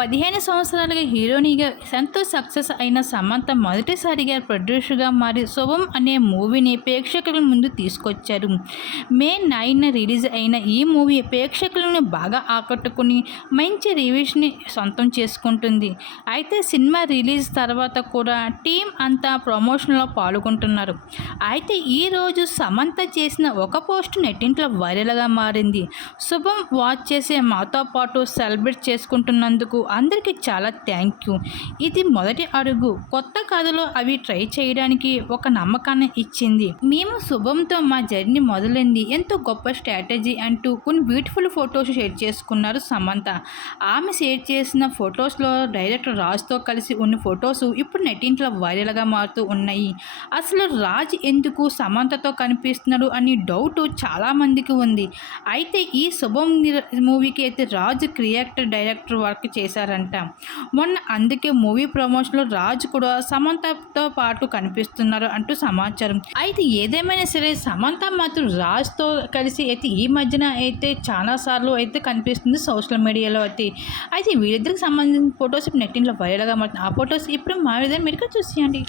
పదిహేను సంవత్సరాలుగా హీరోనిగా ఎంతో సక్సెస్ అయిన సమంత మొదటిసారిగా ప్రొడ్యూసర్గా మారి శుభం అనే మూవీని ప్రేక్షకుల ముందు తీసుకొచ్చారు. మే నైన్ రిలీజ్ అయిన ఈ మూవీ ప్రేక్షకులను బాగా ఆకట్టుకుని మంచి రివ్యూస్ని సొంతం చేసుకుంటుంది. అయితే సినిమా రిలీజ్ తర్వాత కూడా టీం అంతా ప్రమోషన్లో పాల్గొంటున్నారు. అయితే ఈరోజు సమంత చేసిన ఒక పోస్ట్ నెట్టింట్లో వైరల్గా మారింది. శుభం వాచ్ చేసే మాతో పాటు సెలబ్రేట్ చేసుకుంటున్నందుకు అందరికీ చాలా థ్యాంక్ యూ ఇది మొదటి అడుగు. కొత్త కథలో అవి ట్రై చేయడానికి ఒక నమ్మకాన్ని ఇచ్చింది. మేము శుభంతో మా జర్నీ మొదలైంది. ఎంతో గొప్ప స్ట్రాటజీ అంటూ కొన్ని బ్యూటిఫుల్ ఫొటోస్ షేర్ చేసుకున్నారు సమంత. ఆమె షేర్ చేసిన ఫొటోస్లో డైరెక్టర్ రాజ్తో కలిసి ఉన్న ఫొటోస్ ఇప్పుడు నెట్టింట్లో వైరల్గా మారుతూ ఉన్నాయి. అసలు రాజ్ ఎందుకు సమంతతో కనిపిస్తున్నాడు అని డౌట్ చాలామందికి ఉంది. అయితే ఈ శుభం మూవీకి అయితే రాజు క్రియేటర్ డైరెక్టర్ వర్క్ చేశారు. చేశారంట. మొన్న అందుకే మూవీ ప్రమోషన్లో రాజు కూడా సమంతతో పాటు కనిపిస్తున్నారు అంటూ సమాచారం. అయితే ఏదేమైనా సరే సమంత మాత్రం రాజ్తో కలిసి అయితే ఈ మధ్యన అయితే చాలా సార్లు అయితే కనిపిస్తుంది సోషల్ మీడియాలో అయితే. అయితే వీళ్ళిద్దరికి సంబంధించిన ఫొటోస్ నెట్టింట్లో వైరల్గా మారుతుంది ఆ ఫొటోస్ ఇప్పుడు మా విధంగా మీరు చూసేయండి.